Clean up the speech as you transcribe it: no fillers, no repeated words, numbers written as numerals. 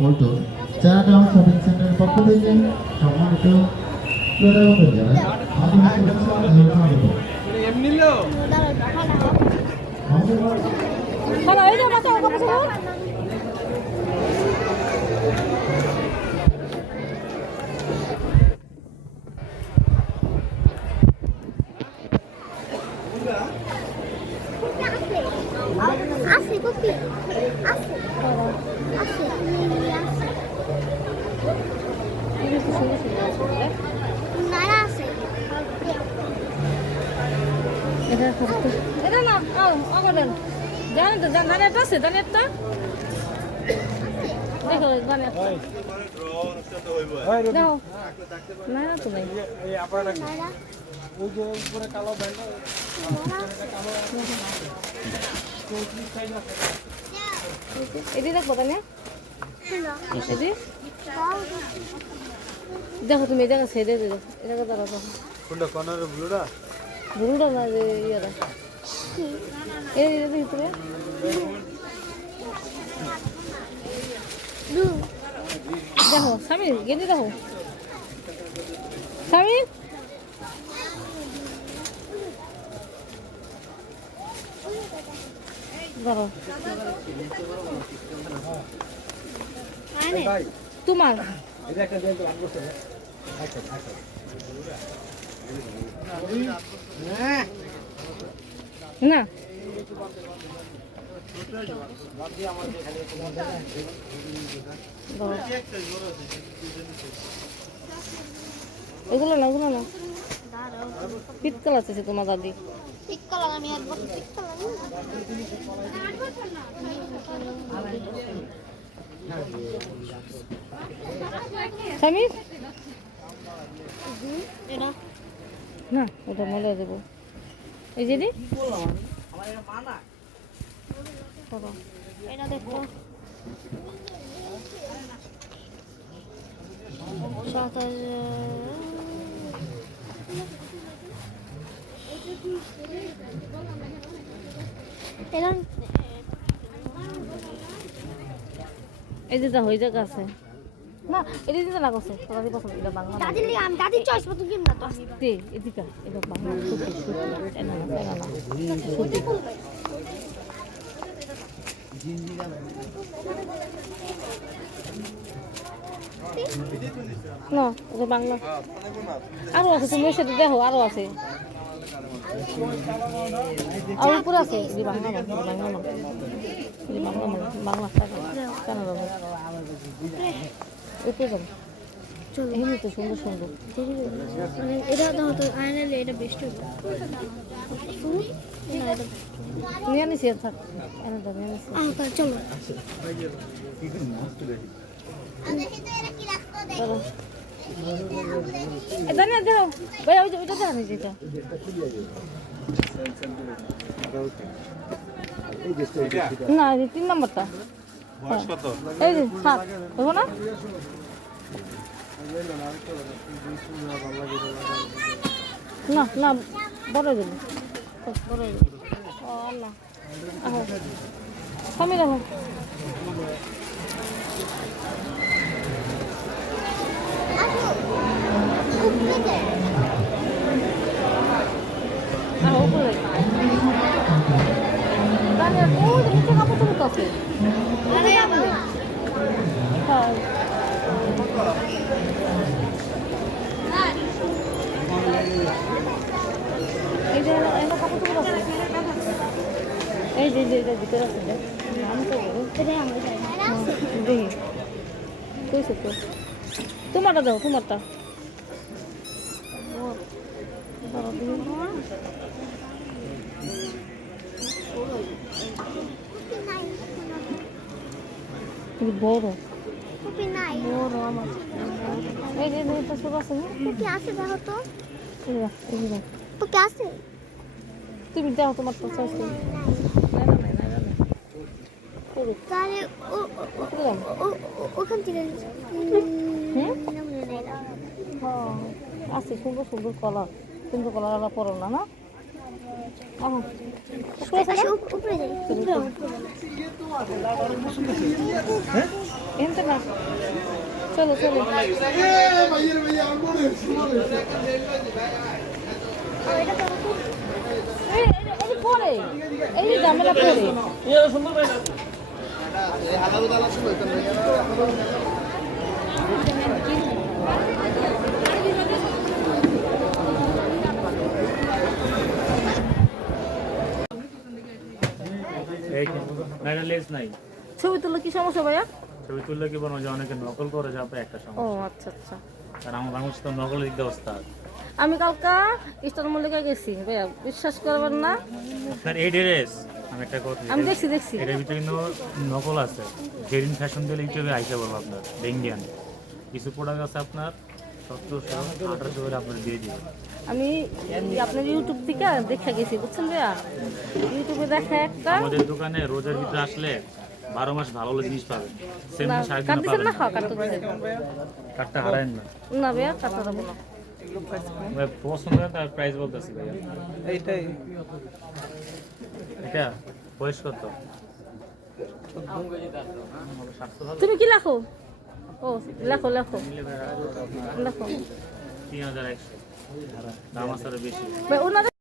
Paltan চাটাউন shopping সেন্টারের পক্ষ থেকে সম্মানিত ক্রেতাগণ জানাই আন্তরিক শুভেচ্ছা ও স্বাগত। Así, Pupi. Así. Así. Nada así. এটা না আগের জানেন তো জানেন আছে জানেন তো দেখো জানেন দেখো না না তো নাই এই আপনারা ওই যে উপরে কালো ব্যান্ড এটি দেখো তাই এটি দেখো তুমি এটা ছেড়ে দে দেখো এটা দাঁড়া দেখো কোনটা কর্নারে ব্লুটা বুড়োটা না যে ইয়েটা এই ভিতরে দেখো স্বামী গেলি দেখো স্বামী ধরো তোমার না এগুলো না ওগুলো না পিতকাল আছে তোমার দাদি Piccolo la mia piccolo. স্বামী Era. না ওটা মলে দেবো এই যে Era দেখো সাতাশ এরকম এই যে দেখো এই জায়গা আছে না এটা দিতে না করছে দাদি পছন্দ এটা বাংলা দাদি লিয়ে আমি দাদি চয়েস মতো কিন না তো দে এদিকে এটা বাংলা সত্যি সত্যি এনা না এনা না সত্যি না এটা বাংলা আরো আছে তুমি সাথে দেখো আরো আছে আর উপরে আছে এই বাংলা না বাংলা না এই বাংলা না বাংলা কেন যাবো উপরে যাবো এমনি তো সুন্দর সুন্দর মানে এটা দাও তো আয়নালে এটা বেস্ট হবে নিয়ে আনিছি আর থাক এনে দাও নিয়ে আনিছি তাহলে চলো চলো জানি দেখো ভাই ওই যে ওইটা দেখা নিয়েছি এটা না এই 3 নম্বরটা এই যে সাত দেখো না না না বড় হয়ে যাবে বড় হয়ে যাবে ও না আহ স্বামী দেখো উপরে দাঁড়িয়ে ওই নিচে কাপড় চোপড় তো আছে হ্যাঁ এই যে এনে কাপড় চোপড় আছে এই যে যে ভিতরে আছে নাম তো দেখি কইছে তো তোমারটা দাও তোমারটা বড় পুপি নাই বড় আমার এই যে এটা ছোট আছে না পুপি আছে দেখো তো এই যে পুপি আছে তুমি দাও তোমার তো চাইছি না তাহলে ওখান থেকে আছে সুন্দর সুন্দর কলা সুন্দর কলা পরো না না আহো শুয়েছে না উপরে যাই এনতে না চলো চলো এই পরে এই ঝামেলা পরে এই ম্যাডাম লেস নাই ছবি তুললে কি সমস্যা ভাইয়া? ছবি তুললে কি বলবো যে অনেকে নকল করে যাবে একটা ও সমস্যা আচ্ছা আচ্ছা কারণ আমার বাংলাদেশ তো নকলের দিক অবস্থা আমি কালকা ইস্টার মল্লিকা গেছি ভাইয়া বিশ্বাস করবেন না আপনার এই ড্রেস আমি একটা কথা আমি দেখছি এটার ভিতরে কিন্তু নকল আছে জেরিন ফ্যাশন দিলে ইউটিউবে আইসা বলবো আপনার বেঙ্গিয়ান কিছু প্রোডাক্ট আছে আপনার 1700-1800 করে আপনার দিয়ে দিবেন আমি আপনার ইউটিউব থেকে দেখে গেছি বুঝছেন ভাইয়া ইউটিউবে দেখা একটা আমাদের দোকানে রোজার ভিতরে আসলে 12 মাস ভালো ভালো জিনিস পাবেন সেম না সাড়ে কাটতেছেন পাবেন না খাওয়া কাটতে কাটটা হারায়েন না না ভাইয়া কাটতে দেবো না ভাই পছন্দ হয় তার প্রাইস বলতেছি ভাইয়া এইটাই এটা বয়স কত তুমি কি লেখো ও লেখো লেখো লেখো 3100 দাম আছে আরো বেশি ভাই ওনাদের